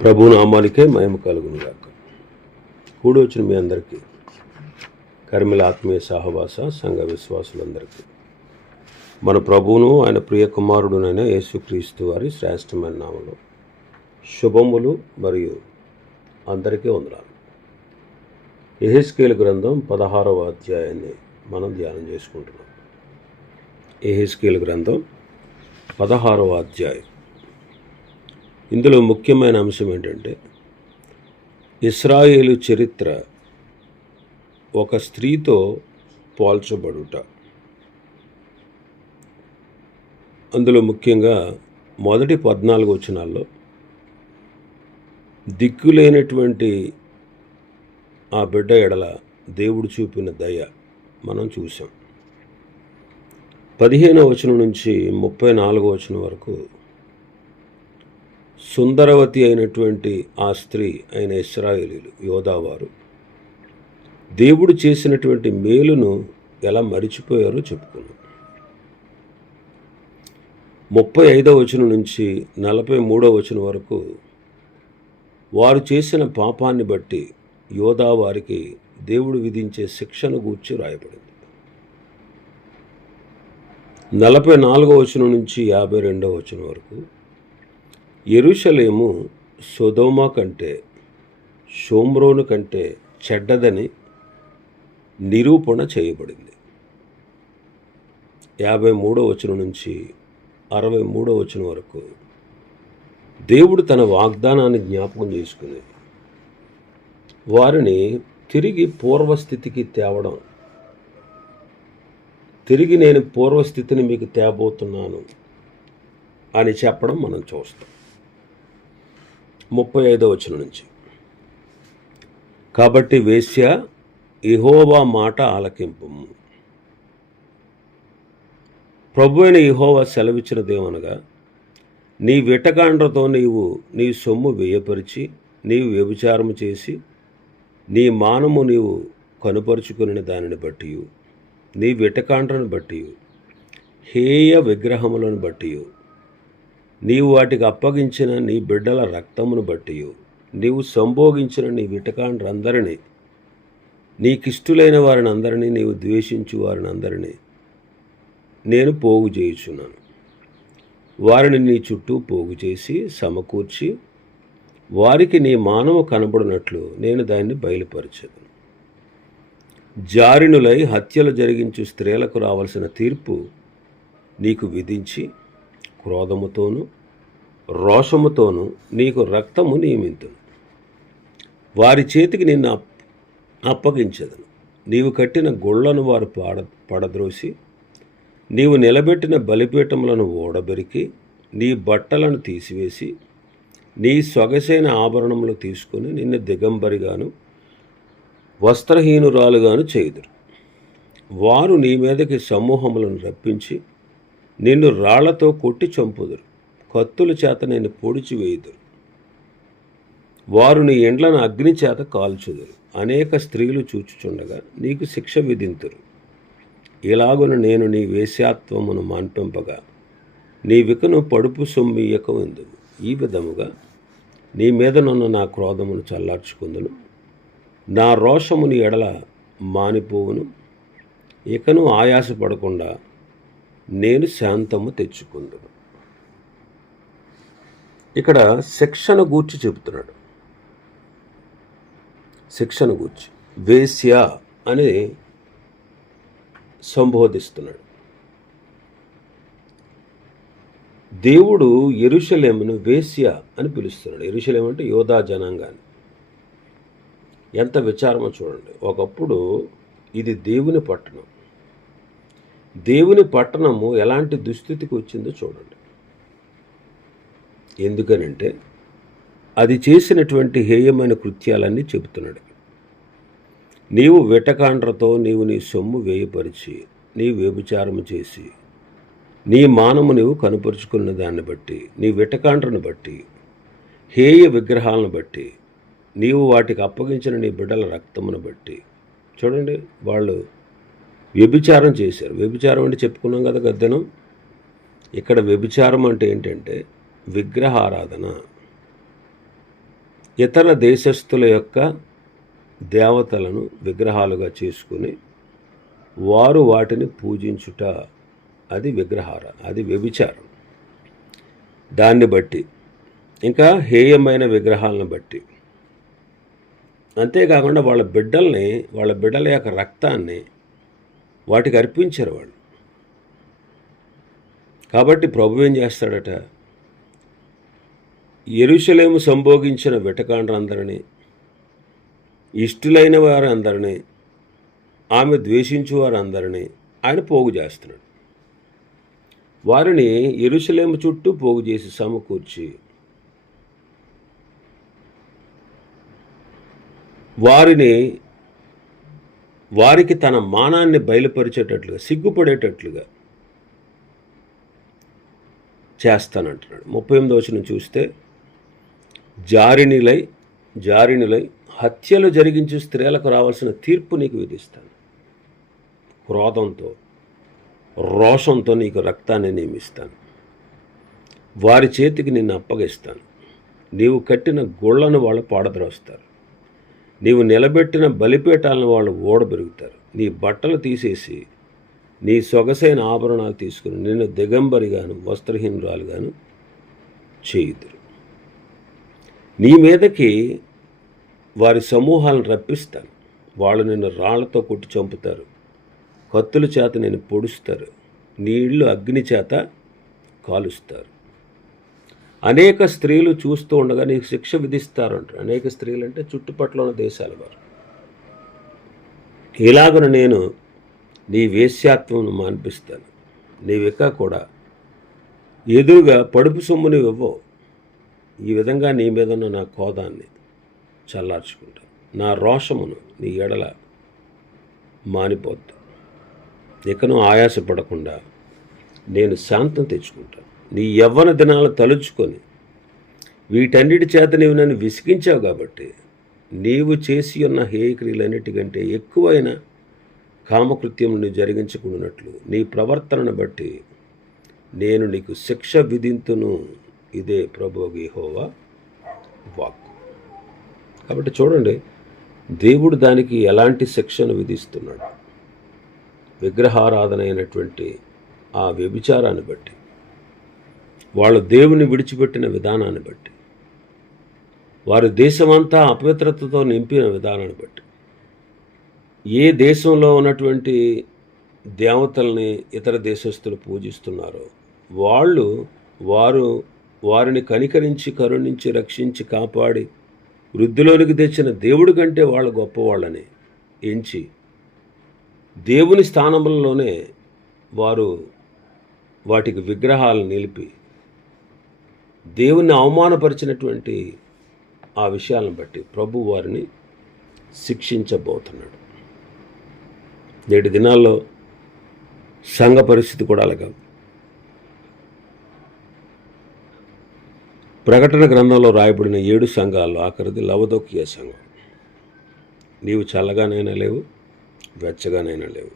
ప్రభు నామానికే మహిమ కలుగును గాక. కూడి వచ్చిన మీ అందరికీ, కర్మిల ఆత్మీయ సహవాస సంఘ విశ్వాసులందరికీ మన ప్రభువును ఆయన ప్రియ కుమారుడునైన యేసుక్రీస్తు వారి శ్రేష్టమైన నామములో శుభములు మరియు అందరికీ వందనాలు. యెహెజ్కేలు గ్రంథం 16వ అధ్యాయాన్ని మనం ధ్యానం చేసుకుంటున్నాం. యెహెజ్కేలు గ్రంథం 16వ అధ్యాయం. ఇందులో ముఖ్యమైన అంశం ఏంటంటే, ఇశ్రాయేలు చరిత్ర ఒక స్త్రీతో పోల్చబడుట. అందులో ముఖ్యంగా మొదటి 14 వచనాల్లో దిక్కులేనటువంటి ఆ బిడ్డ ఎడల దేవుడు చూపిన దయ మనం చూసాం. 15వ వచనం నుంచి 34వ వచనం వరకు సుందరవతి అయినటువంటి ఆ స్త్రీ అయిన ఇశ్రాయేలీలు యోధావారు దేవుడు చేసినటువంటి మేలును ఎలా మరిచిపోయారో చెప్పుకున్నాం. 35వ వచనం నుంచి 43వ వచనం వరకు వారు చేసిన పాపాన్ని బట్టి యోధావారికి దేవుడు విధించే శిక్షను గూర్చి రాయబడింది. 44వ వచనం నుంచి 52వ వచనం వరకు యెరూషలేము సొదొమ కంటే షోమ్రోను కంటే చెడ్డదని నిరూపణ చేయబడింది. 53వ వచనం నుంచి 63వ వచనం వరకు దేవుడు తన వాగ్దానాన్ని జ్ఞాపకం చేసుకుని వారిని తిరిగి పూర్వస్థితికి తేవడం, తిరిగి నేను పూర్వస్థితిని మీకు తేబోతున్నాను అని చెప్పడం మనం చూస్తాం. 35వ వచనం నుంచి, కాబట్టి వేశ్య యెహోవా మాట ఆలకింపుము. ప్రభు అయిన యెహోవా సెలవిచ్చినదేమనగా, నీ విటకాండ్రతో నీవు నీ సొమ్ము వ్యయపరిచి నీవు వ్యభిచారము చేసి నీ మానము నీవు కనుపరుచుకుని దానిని బట్టి, నీ విటకాండ్రను బట్టి, హేయ విగ్రహములను బట్టి, నీవు వాటికి అప్పగించిన నీ బిడ్డల రక్తమును బట్టి, నీవు సంభోగించిన నీ విటకాండ్రందరినీ, నీకిష్టులైన వారిని అందరినీ, నీవు ద్వేషించు వారిని అందరినీ నేను పోగు చేయుచున్నాను. వారిని నీ చుట్టూ పోగు చేసి సమకూర్చి వారికి నీ మానవ కనబడినట్లు నేను దాన్ని బయలుపరచను. జారినులై హత్యలు జరిగించు స్త్రీలకు రావాల్సిన తీర్పు నీకు విధించి క్రోధముతోనూ రోషముతోనూ నీకు రక్తము నియమింతును. వారి చేతికి నిన్ను అప్పగించదను. నీవు కట్టిన గుళ్లను వారు పడద్రోసి నీవు నిలబెట్టిన బలిపీఠములను ఓడబెరికి నీ బట్టలను తీసివేసి నీ సొగసైన ఆభరణములు తీసుకుని నిన్ను దిగంబరిగాను వస్త్రహీనురాలుగాను చేయుదురు. వారు నీ మీదకి సమూహములను రప్పించి నిన్ను రాళ్లతో కొట్టి చంపుదురు. కత్తుల చేత నిన్ను పొడిచివేయుదురు. వారు నీ ఇండ్లను అగ్ని చేత కాల్చుదురు. అనేక స్త్రీలు చూచుచుండగా నీకు శిక్ష విధింతురు. ఇలాగున నేను నీ వేశ్యాత్వమును మాన్పింపగా నీ వికను పడుపు సొమ్మియ్యక ఉందువు. ఈ విధముగా నీ మీదనున్న నా క్రోధమును చల్లార్చుకుందును. నా రోషము నీ ఎడల మానిపోవును. ఇకను ఆయాసపడకుండా నేను శాంతము తెచ్చుకుందును. ఇక్కడ శిక్షను గూర్చి చెబుతున్నాడు. శిక్షను గూర్చి వేశ్య అని సంబోధిస్తున్నాడు. దేవుడు యెరూషలేమును వేశ్య అని పిలుస్తున్నాడు. యెరూషలేము అంటే యోధా జనాంగాన్ని. ఎంత విచారమో చూడండి. ఒకప్పుడు ఇది దేవుని పట్టణం. దేవుని పట్టణము ఎలాంటి దుస్థితికి వచ్చిందో చూడండి. ఎందుకనంటే అది చేసినటువంటి హేయమైన కృత్యాలన్నీ చెబుతున్నాడు. నీవు విటకాండ్రతో నీవు నీ సొమ్ము వేయపరిచి నీ వ్యభిచారము చేసి నీ మానము నీవు కనుపరుచుకున్న దాన్ని బట్టి, నీ విటకాండ్రను బట్టి, హేయ విగ్రహాలను బట్టి, నీవు వాటికి అప్పగించిన నీ బిడ్డల రక్తమును బట్టి. చూడండి, వాళ్ళు వ్యభిచారం చేశారు. వ్యభిచారం అంటే చెప్పుకున్నాం కదా గద్దెనం. ఇక్కడ వ్యభిచారం అంటే ఏంటంటే విగ్రహారాధన. ఇతర దేశస్థుల యొక్క దేవతలను విగ్రహాలుగా చేసుకుని వారు వాటిని పూజించుట, అది అది వ్యభిచారం. దాన్ని బట్టి, ఇంకా హేయమైన విగ్రహాలను బట్టి, అంతేకాకుండా వాళ్ళ బిడ్డల యొక్క రక్తాన్ని వాటికి అర్పించారు వాళ్ళు. కాబట్టి ప్రభు ఏం చేస్తాడట, యెరూషలేము సంభోగించిన వెటకాండ్రందరినీ, ఇష్టులైన వారందరినీ, ఆమె ద్వేషించు వారందరినీ ఆయన పోగు చేస్తున్నాడు. వారిని యెరూషలేము చుట్టూ పోగు చేసి సమకూర్చి వారికి తన మానాన్ని బయలుపరిచేటట్లుగా, సిగ్గుపడేటట్లుగా చేస్తానంటున్నాడు. 38వ వచనం చూస్తే, జారిణులై హత్యలు జరిగించే స్త్రీలకు రావాల్సిన తీర్పు నీకు విధిస్తాను. క్రోధంతో, రోషంతో నీకు రక్తాన్ని నియమిస్తాను. వారి చేతికి నిన్ను అప్పగిస్తాను. నీవు కట్టిన గుళ్లను వాళ్ళు పాడద్రోస్తారు. నీవు నిలబెట్టిన బలిపీఠాలను వాళ్ళు ఓడబెరుగుతారు. నీ బట్టలు తీసేసి నీ సొగసైన ఆభరణాలు తీసుకుని నిన్ను దిగంబరిగాను వస్త్రహీనురాలుగాను చేయుదురు. నీ మీదకి వారి సమూహాలను రప్పిస్తాను. వాళ్ళు నిన్ను రాళ్లతో కొట్టి చంపుతారు. కత్తుల చేత నిన్ను పొడుస్తారు. నీ ఇళ్ళు అగ్ని చేత కాలుస్తారు. అనేక స్త్రీలు చూస్తూ ఉండగా నీకు శిక్ష విధిస్తారు అంటారు. అనేక స్త్రీలు అంటే చుట్టుపక్కల ఉన్న దేశాల వారు. ఇలాగున నేను నీ వేశ్యాత్వమును మాన్పిస్తాను. నీవిక కూడా ఎదురుగా పడుపు సొమ్ముని ఇవ్వవు. ఈ విధంగా నీ మీద ఉన్న నా కోదాన్ని చల్లార్చుకుంటాను. నా రోషమును నీ ఎడల మానిపోద్దు. ఇకను ఆయాసపడకుండా నేను శాంతం తెచ్చుకుంటాను. నీ యవ్వన దినాలు తలుచుకొని వీటన్నిటి చేత నీవు నన్ను విసిగించావు కాబట్టి నీవు చేసి ఉన్న హేయక్రియలన్నిటికంటే ఎక్కువైన కామకృత్యమును జరిగించుకున్నట్లు నీ ప్రవర్తనను బట్టి నేను నీకు శిక్ష విధింతును. ఇదే ప్రభువు యెహోవా వాక్కు. కాబట్టి చూడండి, దేవుడు దానికి ఎలాంటి శిక్షను విధిస్తున్నాడు. విగ్రహారాధన అయినటువంటి ఆ వ్యభిచారాన్ని బట్టి, వాళ్ళు దేవుని విడిచిపెట్టిన విధానాన్ని బట్టి, వారి దేశమంతా అపవిత్రతతో నింపిన విధానాన్ని బట్టి, ఏ దేశంలో ఉన్నటువంటి దేవతల్ని ఇతర దేశస్తులు పూజిస్తున్నారో వారిని కనికరించి, కరుణించి, రక్షించి, కాపాడి వృద్ధిలోనికి తెచ్చిన దేవుడి కంటే వాళ్ళు గొప్పవాళ్ళని ఎంచి దేవుని స్థానంలోనే వారు వాటికి విగ్రహాలు నిలిపి దేవుని అవమానపరిచినటువంటి ఆ విషయాలను బట్టి ప్రభు వారిని శిక్షించబోతున్నాడు. నేటి దినాల్లో సంఘ పరిస్థితి కూడా అలాగా. ప్రకటన గ్రంథంలో రాయబడిన 7 సంఘాల్లో ఆఖరిది లవదోకియ సంఘం. నీవు చల్లగానైనా లేవు, వెచ్చగానైనా లేవు,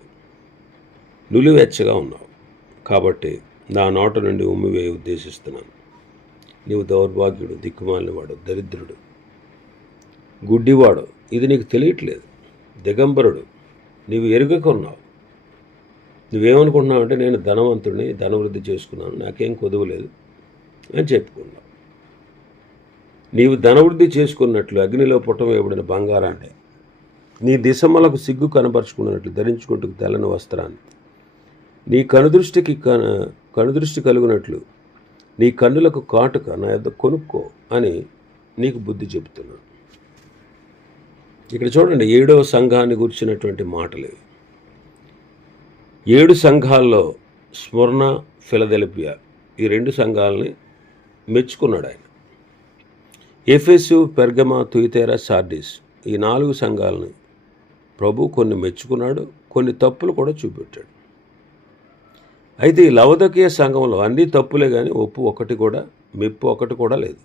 నులివెచ్చగా ఉన్నావు. కాబట్టి నా నోట నుండి ఉమ్మివేయ ఉద్దేశిస్తున్నాను. నీవు దౌర్భాగ్యుడు, దిక్కుమాలినవాడు, దరిద్రుడు, గుడ్డివాడు, ఇది నీకు తెలియట్లేదు, దిగంబరుడు, నీవు ఎరుగకున్నావు. నువ్వేమనుకుంటున్నావు అంటే నేను ధనవంతుడిని, ధనవృద్ధి చేసుకున్నాను, నాకేం కొదువు లేదు అని చెప్పుకున్నావు. నీవు ధనవృద్ధి చేసుకున్నట్లు అగ్నిలో పుట్టవేయబడిన బంగారాన్ని, నీ దిశమలకు సిగ్గు కనపరుచుకున్నట్లు ధరించుకుంటూ తెల్లని వస్త్రాన్ని, నీ కనుదృష్టి కలుగునట్లు నీ కన్నులకు కాటుక నా యొద్ద కొనుక్కో అని నీకు బుద్ధి చెబుతున్నాను. ఇక్కడ చూడండి, 7వ సంఘాన్ని గురించినటువంటి మాటలు. 7 సంఘాల్లో స్మరణ, ఫిలదెల్ఫియా ఈ 2 సంఘాలని మెచ్చుకున్నాడు ఆయన. ఎఫెసు, పెర్గమ, తుయతైర, సార్డిస్ ఈ 4 సంఘాలని ప్రభు కొన్ని మెచ్చుకున్నాడు, కొన్ని తప్పులు కూడా చూపెట్టాడు. అయితే ఈ లవదోకియ సంఘంలో అన్నీ తప్పులే, కానీ మెప్పు ఒకటి కూడా లేదు.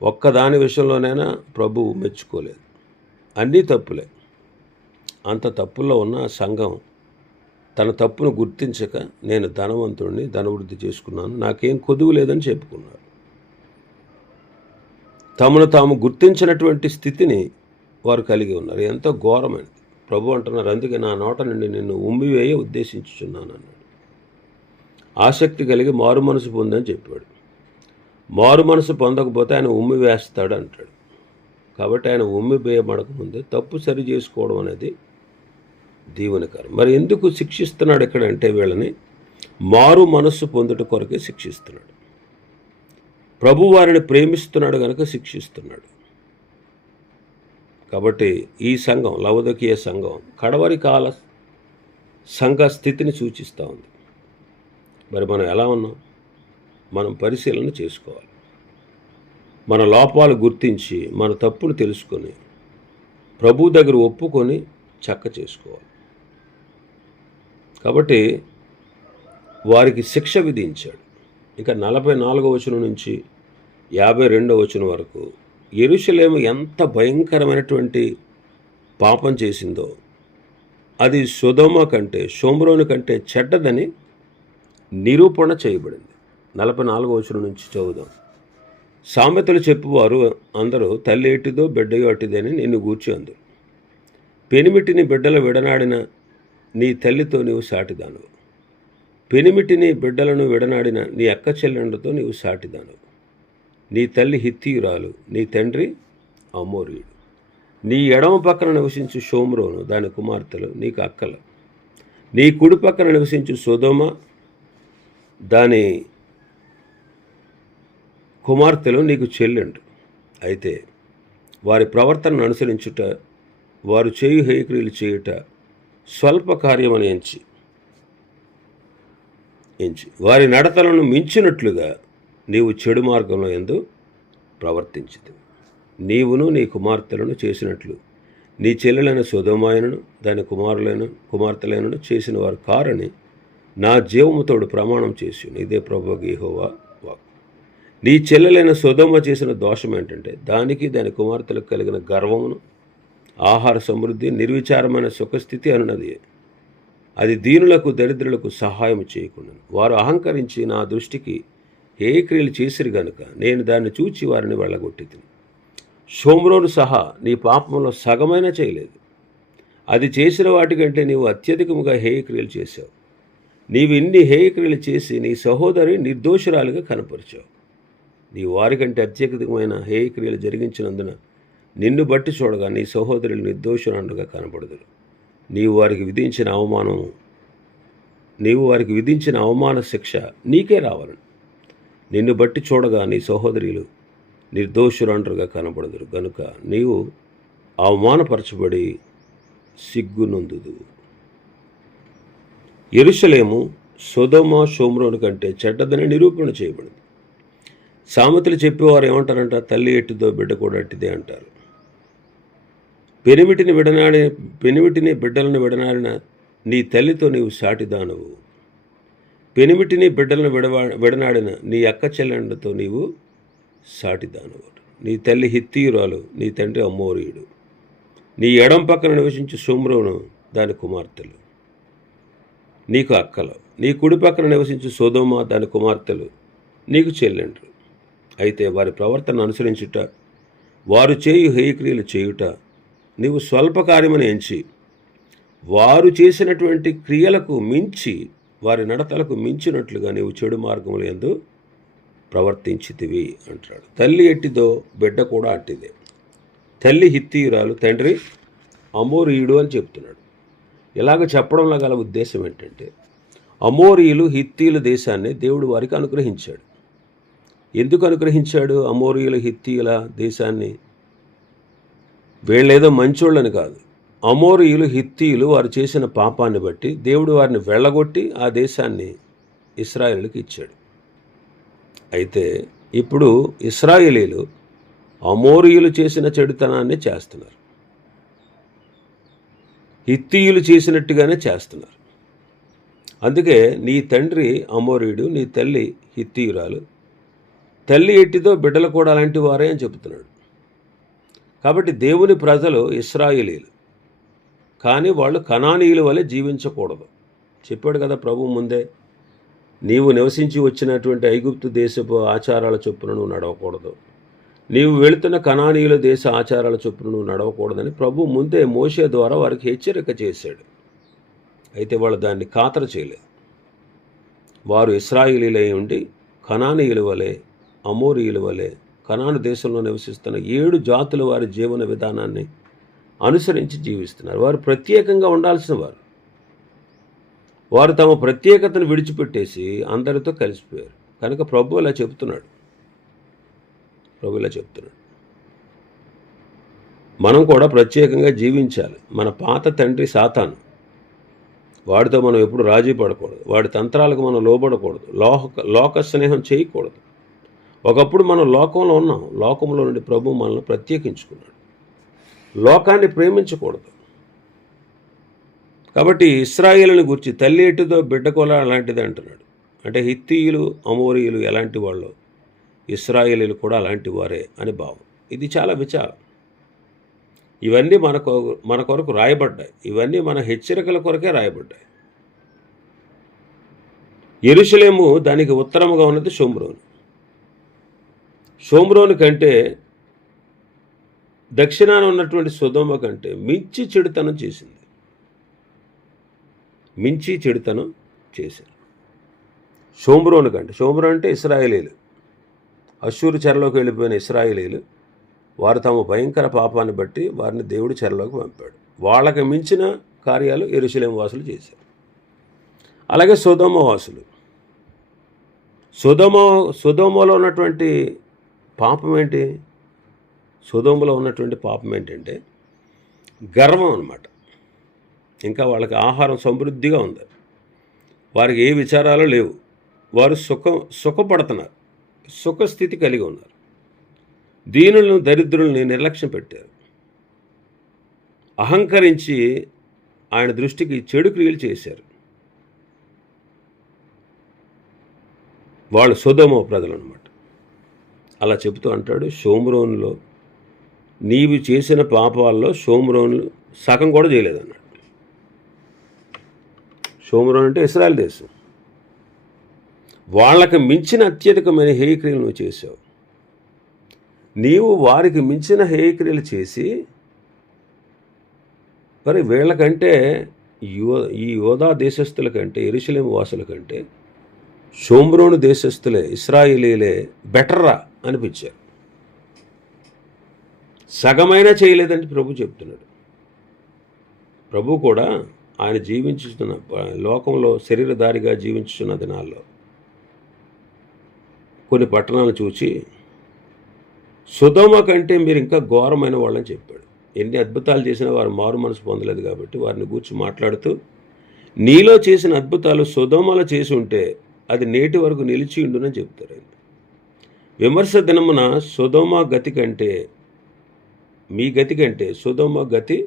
ఒక్కదాని విషయంలోనైనా ప్రభువు మెచ్చుకోలేదు. అన్నీ తప్పులే. అంత తప్పుల్లో ఉన్న సంఘం తన తప్పును గుర్తించక నేను ధనవంతుడిని, ధనవృద్ధి చేసుకున్నాను, నాకేం కొదువు లేదని చెప్పుకున్నాడు. తమను తాము గుర్తించినటువంటి స్థితిని వారు కలిగి ఉన్నారు. ఎంతో ఘోరమైనది. ప్రభు అంటున్నారు, అందుకే నా నోట నుండి నిన్ను ఉమ్మివేయ ఉద్దేశించుచున్నాను అన్నాడు. ఆసక్తి కలిగి మారు మనసు పొందని చెప్పాడు. మారు మనసు పొందకపోతే ఆయన ఉమ్మి వేస్తాడు అంటాడు. కాబట్టి ఆయన ఉమ్మి వేయబడక ముందే తప్పు సరి చేసుకోవడం అనేది దీవెనకరం. మరి ఎందుకు శిక్షిస్తున్నాడు ఇక్కడ అంటే వీళ్ళని మారు మనస్సు పొందుట కొరకే శిక్షిస్తున్నాడు. ప్రభు వారిని ప్రేమిస్తున్నాడు కనుక శిక్షిస్తున్నాడు. కాబట్టి ఈ సంఘం, లవోదికీయ సంఘం కడవరి కాల సంఘ స్థితిని సూచిస్తూ ఉంది. మరి మనం ఎలా ఉన్నాం? మనం పరిశీలన చేసుకోవాలి. మన లోపాలు గుర్తించి మన తప్పును తెలుసుకొని ప్రభు దగ్గర ఒప్పుకొని చక్క చేసుకోవాలి. కాబట్టి వారికి శిక్ష విధించాడు. ఇంకా 44వ వచనం నుంచి 52వ వచనం వరకు యెరూషలేము ఎంత భయంకరమైనటువంటి పాపం చేసిందో, అది సొదొమ కంటే షోమ్రోను కంటే చెడ్డదని నిరూపణ చేయబడింది. 44వ వచనం నుంచి చదువుదాం. సామెతలు చెప్పువారు అందరూ తల్లి ఎట్టిదో బిడ్డయో అట్టిదని నిన్ను గూర్చి అందరు. పెనిమిటిని బిడ్డలు విడనాడిన నీ తల్లితో నీవు సాటిదాను. పెనిమిటిని బిడ్డలను విడనాడిన నీ అక్క చెల్లెండ్లతో నీవు సాటిదాను. నీ తల్లి హిత్తీయురాలు, నీ తండ్రి అమోరీయుడు. నీ ఎడమ పక్కన నివసించు షోమ్రోను దాని కుమార్తెలు నీకు అక్కలు. నీ కుడి పక్కన నివసించు సొదొమ దాని కుమార్తెలు నీకు చెల్లెండు. అయితే వారి ప్రవర్తనను అనుసరించుట, వారు చేయు హేయక్రియలు చేయుట స్వల్ప కార్యమని ఎంచి వారి నడతలను మించినట్లుగా నీవు చెడు మార్గంలో యందు ప్రవర్తించితివి. నీవును నీ కుమార్తెలను చేసినట్లు నీ చెల్లెలైన సొదొమయనును దాని కుమార్తెలైనను చేసిన వారు కారని నా జీవముతోడు ప్రమాణం చేసి ఇదే ప్రభువు యెహోవా వాక్కు. నీ చెల్లెలైన సొదొమ చేసిన దోషం ఏంటంటే దానికి దాని కుమార్తెలకు కలిగిన గర్వమును, ఆహార సమృద్ధి, నిర్విచారమైన సుఖస్థితి అనున్నది. అది దీనులకు దరిద్రులకు సహాయం చేయకుండా వారు అహంకరించి నా దృష్టికి ఏ క్రియలు చేసిరు గనుక నేను దాన్ని చూచి వారిని వెళ్ళగొట్టితిని. షోమ్రోను సహా నీ పాపంలో సగమైనా చేయలేదు. అది చేసిన వాటికంటే నీవు అత్యధికముగా హేయక్రియలు చేశావు. నీవు ఇన్ని హేయక్రియలు చేసి నీ సహోదరి నిర్దోషురాలుగా కనపరిచావు. నీ వారికంటే అత్యధికమైన హేయక్రియలు జరిగించినందున నిన్ను బట్టి చూడగా నీ సహోదరులు నిర్దోషురాలుగా కనపడదురు. నీవు వారికి విధించిన అవమాన శిక్ష నీకే రావాలని నిన్ను బట్టి చూడగా నీ సహోదరులు నిర్దోషురాండ్రుగా కనపడదురు గనుక నీవు అవమానపరచబడి సిగ్గునొందుదు. యెరూషలేము సొదొమ షోమ్రోను కంటే చెడ్డదని నిరూపణ చేయబడింది. సామెతలు చెప్పేవారు ఏమంటారంట? తల్లి ఎట్టిదో బిడ్డ కూడా అట్టిదే అంటారు. పెనిమిటిని బిడ్డలను విడనాడిన నీ తల్లితో నీవు సాటిదానవు. పెనిమిటిని బిడ్డలను విడనాడిన నీ అక్క చెల్లెండ్లతో నీవు సాటిదానవు. నీ తల్లి హిత్తీయురాలు, నీ తండ్రి అమోరీయుడు. నీ ఎడం పక్కన నివసించు షోమ్రోను దాని కుమార్తెలు నీకు అక్కలు. నీ కుడి పక్కన నివసించు సొదొమ దాని కుమార్తెలు నీకు చెల్లెండ్రు. అయితే వారి ప్రవర్తన అనుసరించుట, వారు చేయు హేయక్రియలు చేయుట నీవు స్వల్ప కార్యమని ఎంచి వారు చేసినటువంటి క్రియలకు మించి వారి నడతలకు మించినట్లుగా నీవు చెడు మార్గముల యందు ప్రవర్తించితివి అంటాడు. తల్లి ఎట్టిదో బిడ్డ కూడా అట్టిదే. తల్లి హిత్తీయురాలు, తండ్రి అమోరీయుడు అని చెప్తున్నాడు. ఇలాగ చెప్పడంలో గల ఉద్దేశం ఏంటంటే అమోరీయులు హిత్తీయుల దేశాన్ని దేవుడు వారికి అనుగ్రహించాడు. ఎందుకు అనుగ్రహించాడు? అమోరీయుల హిత్తీయుల దేశాన్ని వీళ్ళేదో మంచోళ్ళని కాదు. అమోరీయులు హిత్తీయులు వారు చేసిన పాపాన్ని బట్టి దేవుడు వారిని వెళ్ళగొట్టి ఆ దేశాన్ని ఇశ్రాయేలుకి ఇచ్చాడు. అయితే ఇప్పుడు ఇశ్రాయేలీలు అమోరీయులు చేసిన చెడుతనాన్ని చేస్తున్నారు, హిత్తీయులు చేసినట్టుగానే చేస్తున్నారు. అందుకే నీ తండ్రి అమోరీయుడు, నీ తల్లి హిత్తీయురాలు. తల్లి ఎట్టితో బిడ్డలు కూడా అలాంటి వారే అని చెబుతున్నాడు. కాబట్టి దేవుని ప్రజలు ఇశ్రాయేలీలు, కానీ వాళ్ళు కనానీయుల వలె జీవించకూడదు. చెప్పాడు కదా ప్రభు ముందే, నీవు నివసించి వచ్చినటువంటి ఐగుప్తు దేశపు ఆచారాల చొప్పున నువ్వు నడవకూడదు. నీవు వెళుతున్న కనానీయుల దేశ ఆచారాల చొప్పున నువ్వు నడవకూడదని ప్రభు ముందే మోషే ద్వారా వారికి హెచ్చరిక చేశాడు. అయితే వాళ్ళు దాన్ని ఖాతరు చేయలేదు. వారు ఇశ్రాయేలీలై ఉండి కనానీయుల వలె, అమోరీయుల వలె కనాను దేశంలో నివసిస్తున్న 7 జాతుల వారి జీవన విధానాన్ని అనుసరించి జీవిస్తున్నారు. వారు ప్రత్యేకంగా ఉండాల్సిన వారు. వారు తమ ప్రత్యేకతను విడిచిపెట్టేసి అందరితో కలిసిపోయారు. కనుక ప్రభు ఇలా చెప్తున్నాడు. మనం కూడా ప్రత్యేకంగా జీవించాలి. మన పాత తండ్రి సాతాను, వాడితో మనం ఎప్పుడు రాజీ పడకూడదు. వాడి తంత్రాలకు మనం లోబడకూడదు. లోక స్నేహం చేయకూడదు. ఒకప్పుడు మనం లోకంలో ఉన్నాం. లోకంలో నుండి ప్రభు మనల్ని ప్రత్యేకించుకున్నాడు. లోకాన్ని ప్రేమించకూడదు. కాబట్టి ఇశ్రాయేలుని గురించి తల్లి ఎటుదో బిడ్డ కొల అలాంటిది అంటున్నాడు. అంటే హిత్తీయులు, అమోరీయులు ఎలాంటి వాళ్ళు, ఇశ్రాయేలీలు కూడా అలాంటి వారే అని భావం. ఇది చాలా విచారం. ఇవన్నీ మన కొరకు రాయబడ్డాయి. ఇవన్నీ మన హెచ్చరికల కొరకే రాయబడ్డాయి. యెరూషలేము దానికి ఉత్తరముగా ఉన్నది షోమ్రోను. షోమ్రోను కంటే దక్షిణాన ఉన్నటువంటి సొదొమ కంటే మించి చెడుతనం చేశారు. షోమ్రోను కంటే, షోమ్రోను అంటే ఇశ్రాయేలీలు, అష్షూరు చెరలోకి వెళ్ళిపోయిన ఇశ్రాయేలీలు, వారు తమ భయంకర పాపాన్ని బట్టి వారిని దేవుడి చెరలోకి పంపాడు. వాళ్ళకి మించిన కార్యాలు యెరూషలేము వాసులు చేశారు. అలాగే సొదొమ వాసులు, సొదొమలో ఉన్నటువంటి పాపం ఏంటి? సొదొమలో ఉన్నటువంటి పాపం ఏంటంటే గర్వం అన్నమాట. ఇంకా వాళ్ళకి ఆహారం సమృద్ధిగా ఉంది. వారికి ఏ విచారాలు లేవు. వారు సుఖపడుతున్నారు, సుఖస్థితి కలిగి ఉన్నారు. దీనులను, దరిద్రుల్ని నిర్లక్ష్యం పెట్టారు. అహంకరించి ఆయన దృష్టికి చెడు క్రియలు చేశారు. వాళ్ళు సొదొమ ప్రజలు అన్నమాట. అలా చెబుతూ అంటాడు, షోమ్రోనులో నీవు చేసిన పాపాల్లో షోమ్రోన్లు సగం కూడా చేయలేదన్నాడు. షోమ్రోన్ అంటే ఇశ్రాయేల్ దేశం. వాళ్ళకి మించిన అత్యధికమైన హేయక్రియలు నువ్వు చేసావు. నీవు వారికి మించిన హేయక్రియలు చేసి మరి వీళ్ళకంటే ఈ యోధా దేశస్థుల కంటే, యెరూషలేము వాసుల కంటే షోమ్రోను దేశస్థులే, ఇశ్రాయేలీలే బెటర్రా అనిపించారు. సగమైనా చేయలేదని ప్రభు చెప్తున్నాడు. ప్రభు కూడా ఆయన జీవించుతున్న లోకంలో శరీరధారిగా జీవించుతున్న దినాల్లో కొన్ని పట్టణాలను చూసి సొదొమ కంటే మీరు ఇంకా ఘోరమైన వాళ్ళని చెప్పాడు. ఎన్ని అద్భుతాలు చేసినా వారు మారు మనసు పొందలేదు కాబట్టి వారిని గూర్చి మాట్లాడుతూ, నీలో చేసిన అద్భుతాలు సొదొమలో చేసి ఉంటే అది నేటి వరకు నిలిచి ఉండునని చెప్తారు. ఆయన విమర్శ దినమున సొదొమ గతి కంటే, మీ గతి కంటే సొదొమ గతి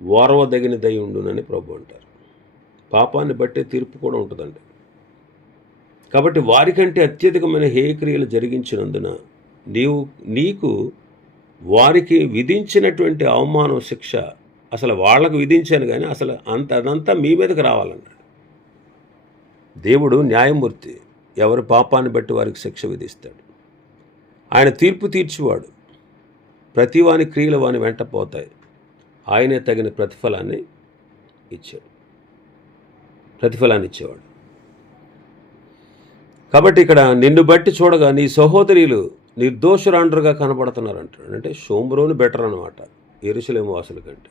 ఓర్వదగినదై ఉండునని ప్రభు అంటారు. పాపాన్ని బట్టే తీర్పు కూడా ఉంటుందండి. కాబట్టి వారికంటే అత్యధికమైన హేయక్రియలు జరిగించినందున నీకు వారికి విధించినటువంటి అవమానం, శిక్ష అసలు వాళ్లకు విధించాను కానీ అసలు అదంతా మీ మీదకి రావాలన్నాడు. దేవుడు న్యాయమూర్తి. ఎవరి పాపాన్ని బట్టి వారికి శిక్ష విధిస్తాడు. ఆయన తీర్పు తీర్చివాడు. ప్రతి వాని క్రియలు వాని వెంట పోతాయి. ఆయనే తగిన ప్రతిఫలాన్ని ఇచ్చేవాడు. కాబట్టి ఇక్కడ నిన్ను బట్టి చూడగా నీ సహోదరులు నిర్దోషురాండ్రుగా కనబడుతున్నారు అంటాడు. అంటే షోమ్రోను బెటర్ అన్నమాట యెరూషలేము వాసుల కంటే.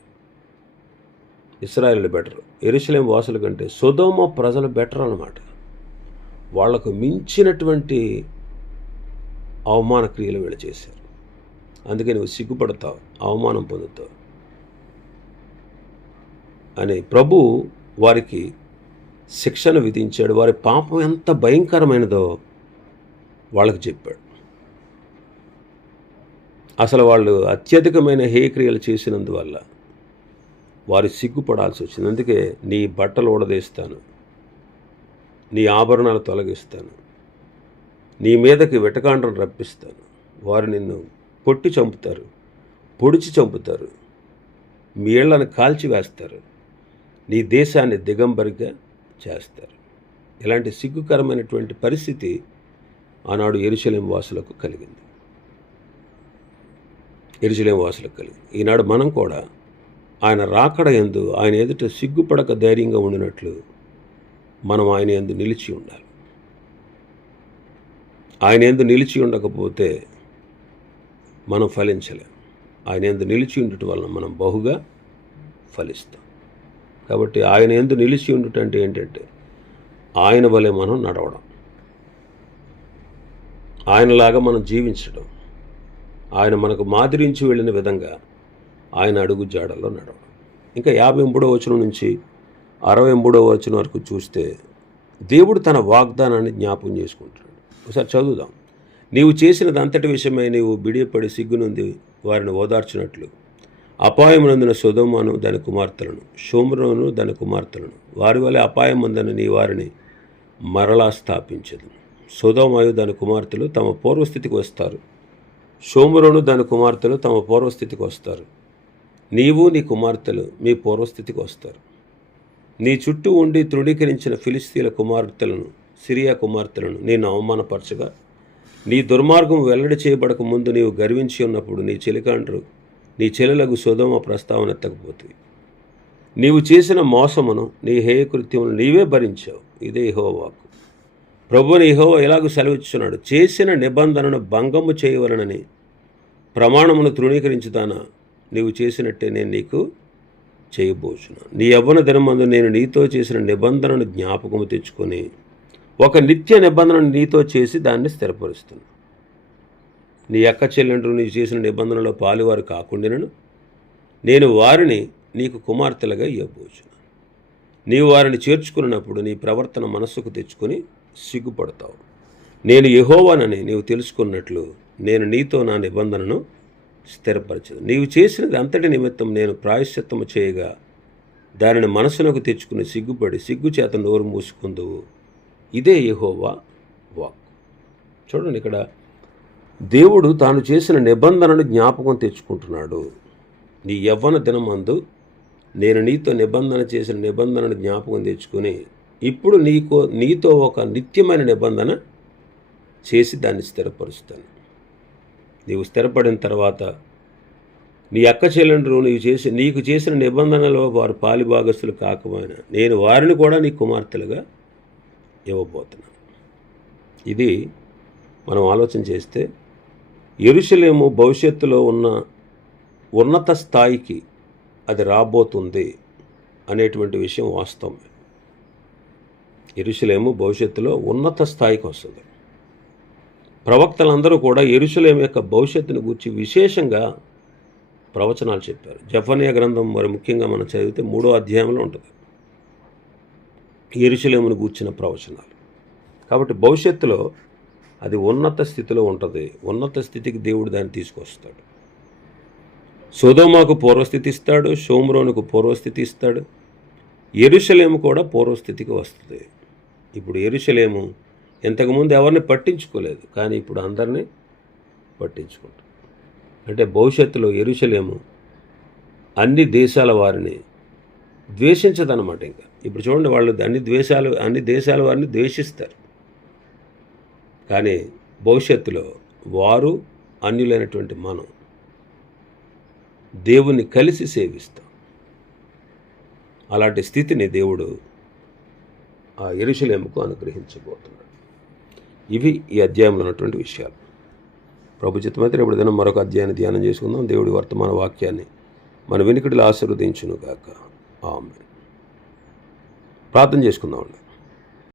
ఇశ్రాయేలు బెటర్, యెరూషలేము వాసుల కంటే సొదొమ ప్రజలు బెటర్ అన్నమాట. వాళ్లకు మించినటువంటి అవమాన క్రియలు వీళ్ళు చేశారు. అందుకే నువ్వు సిగ్గుపడతావు, అవమానం పొందుతావు అని ప్రభు వారికి శిక్షను విధించాడు. వారి పాపం ఎంత భయంకరమైనదో వాళ్ళకి చెప్పాడు. అసలు వాళ్ళు అత్యధికమైన హేయక్రియలు చేసినందువల్ల వారు సిగ్గుపడాల్సి వచ్చింది. అందుకే నీ బట్టలు ఊడదీస్తాను, నీ ఆభరణాలు తొలగిస్తాను, నీ మీదకి వెటకాండ్రం రప్పిస్తాను. వారు నిన్ను పొడిచి చంపుతారు, మీ ఇళ్లను కాల్చివేస్తారు, నీ దేశాన్ని దిగంబరిగా చేస్తారు. ఇలాంటి సిగ్గుకరమైనటువంటి పరిస్థితి ఆనాడు యెరూషలేము వాసులకు కలిగింది. యెరూషలేము వాసులకు కలిగి. ఈనాడు మనం కూడా ఆయన రాకడ యందు ఆయన ఎదుట సిగ్గుపడక ధైర్యంగా ఉండినట్లు మనం ఆయన యందు నిలిచి ఉండాలి. ఆయన యందు నిలిచి ఉండకపోతే మనం ఫలించలేం. ఆయన యందు నిలిచి ఉండటం వలన మనం బహుగా ఫలిస్తాం. కాబట్టి ఆయన యందు నిలిచి ఉండటం అంటే ఏంటంటే ఆయన వలె మనం నడవడం, ఆయనలాగా మనం జీవించడం, ఆయన మనకు మాదిరించి వెళ్ళిన విధంగా ఆయన అడుగు జాడల్లో నడవడం. ఇంకా 53వ వచనం నుంచి 63వ వచనం వరకు చూస్తే దేవుడు తన వాగ్దానాన్ని జ్ఞాపకం చేసుకుంటున్నాడు. ఒకసారి చదువుదాం. నీవు చేసినదంతటి విషయమై నీవు బిడియపడి సిగ్గునుంది వారిని ఓదార్చినట్లు అపాయమునందున సొదొమను దాని కుమార్తెలను, షోమ్రోను దాని కుమార్తెలను వారి వలె అపాయమందున నీ వారిని మరలా స్థాపించదు. సొదొమయు దాని కుమార్తెలు తమ పూర్వస్థితికి వస్తారు, షోమ్రోను దాని కుమార్తెలు తమ పూర్వస్థితికి వస్తారు. నీవు నీ కుమార్తెలు మీ పూర్వస్థితికి వస్తారు. నీ చుట్టూ ఉండి తృణీకరించిన ఫిలిస్తీన్ల కుమార్తెలను, సిరియా కుమార్తెలను నేను అవమానపరచగా, నీ దుర్మార్గం వెల్లడి చేయబడక ముందు నీవు గర్వించి ఉన్నప్పుడు నీ చెల్లెలకు సొదొమ ప్రస్తావన ఎత్తకపోతుంది. నీవు చేసిన మోసమును నీ హేయకృత్యమును నీవే భరించావు. ఇదే యెహోవా వాక్కు. ప్రభువుని యెహోవా ఎలాగూ సెలవిస్తున్నాడు, చేసిన నిబంధనను భంగము చేయవలనని ప్రమాణమును తృణీకరించుతానా నీవు చేసినట్టే నేను నీకు చేయబోచున్నాను. నీ యవ్వన దినమందు నేను నీతో చేసిన నిబంధనను జ్ఞాపకము తెచ్చుకొని ఒక నిత్య నిబంధనను నీతో చేసి దాన్ని స్థిరపరుస్తున్నాను. నీ అక్క చెల్లెండ్రు నీవు చేసిన నిబంధనలో పాలువారు కాకుండాను నేను వారిని నీకు కుమార్తెలుగా ఇవ్వబోచున్నాను. నీవు వారిని చేర్చుకున్నప్పుడు నీ ప్రవర్తన మనస్సుకు తెచ్చుకొని సిగ్గుపడతావు. నేను యెహోవానని నీవు తెలుసుకున్నట్లు నేను నీతో నా నిబంధనను స్థిరపరచదు. నీవు చేసినది అంతటి నిమిత్తం నేను ప్రాయశ్చిత్తము చేయగా దానిని మనసునకు తెచ్చుకుని సిగ్గుపడి సిగ్గు చేత నోరు మూసుకుందువు. ఇదే యెహోవా వాక్. చూడండి, ఇక్కడ దేవుడు తాను చేసిన నిబంధనను జ్ఞాపకం తెచ్చుకుంటున్నాడు. నీ యవ్వన దినమందు నేను నీతో నిబంధన చేసిన నిబంధనను జ్ఞాపకం తెచ్చుకొని ఇప్పుడు నీతో ఒక నిత్యమైన నిబంధన చేసి దాన్ని స్థిరపరుస్తాను. నీవు స్థిరపడిన తర్వాత నీ అక్క చెల్లెండ్రు నీకు చేసిన నిబంధనలో వారు పాలిభాగస్తులు కాకపోయినా నేను వారిని కూడా నీ కుమార్తెలుగా ఇవ్వబోతున్నాను. ఇది మనం ఆలోచన చేస్తే యెరూషలేము భవిష్యత్తులో ఉన్న ఉన్నత స్థాయికి అది రాబోతుంది అనేటువంటి విషయం వాస్తవమే. యెరూషలేము భవిష్యత్తులో ఉన్నత స్థాయికి వస్తుంది. ప్రవక్తలందరూ కూడా యెరూషలేము యొక్క భవిష్యత్తును గురించి విశేషంగా ప్రవచనాలు చెప్పారు. జెఫన్యా గ్రంథం మరి ముఖ్యంగా మనం చదివితే 3వ అధ్యాయంలో ఉంటుంది యెరూషలేమును గూర్చిన ప్రవచనాలు. కాబట్టి భవిష్యత్తులో అది ఉన్నత స్థితిలో ఉంటుంది. ఉన్నత స్థితికి దేవుడు దాన్ని తీసుకొస్తాడు. సొదొమకు పూర్వస్థితి ఇస్తాడు, షోమ్రోనుకు పూర్వస్థితి ఇస్తాడు, యెరూషలేము కూడా పూర్వస్థితికి వస్తుంది. ఇప్పుడు యెరూషలేము ఇంతకుముందు ఎవరిని పట్టించుకోలేదు, కానీ ఇప్పుడు అందరినీ పట్టించుకుంటారు. అంటే భవిష్యత్తులో యెరూషలేము అన్ని దేశాల వారిని ద్వేషించదన్నమాట. ఇంకా ఇప్పుడు చూడండి, వాళ్ళు అన్ని దేశాల వారిని ద్వేషిస్తారు, కానీ భవిష్యత్తులో వారు అన్యులైనటువంటి మనం దేవుణ్ణి కలిసి సేవిస్తాం. అలాంటి స్థితిని దేవుడు ఆ యెరూషలేముకు అనుగ్రహించబోతున్నాడు. ఇవి ఈ అధ్యాయంలో ఉన్నటువంటి విషయాలు. ప్రభు చిత్తమైతే రేపు దినం మరొక అధ్యాయాన్ని ధ్యానం చేసుకుందాం. దేవుడి వర్తమాన వాక్యాన్ని మన వెనుకడిలో ఆశీర్వదించును గాక. ఆమేన్. ప్రార్థన చేసుకుందామండి.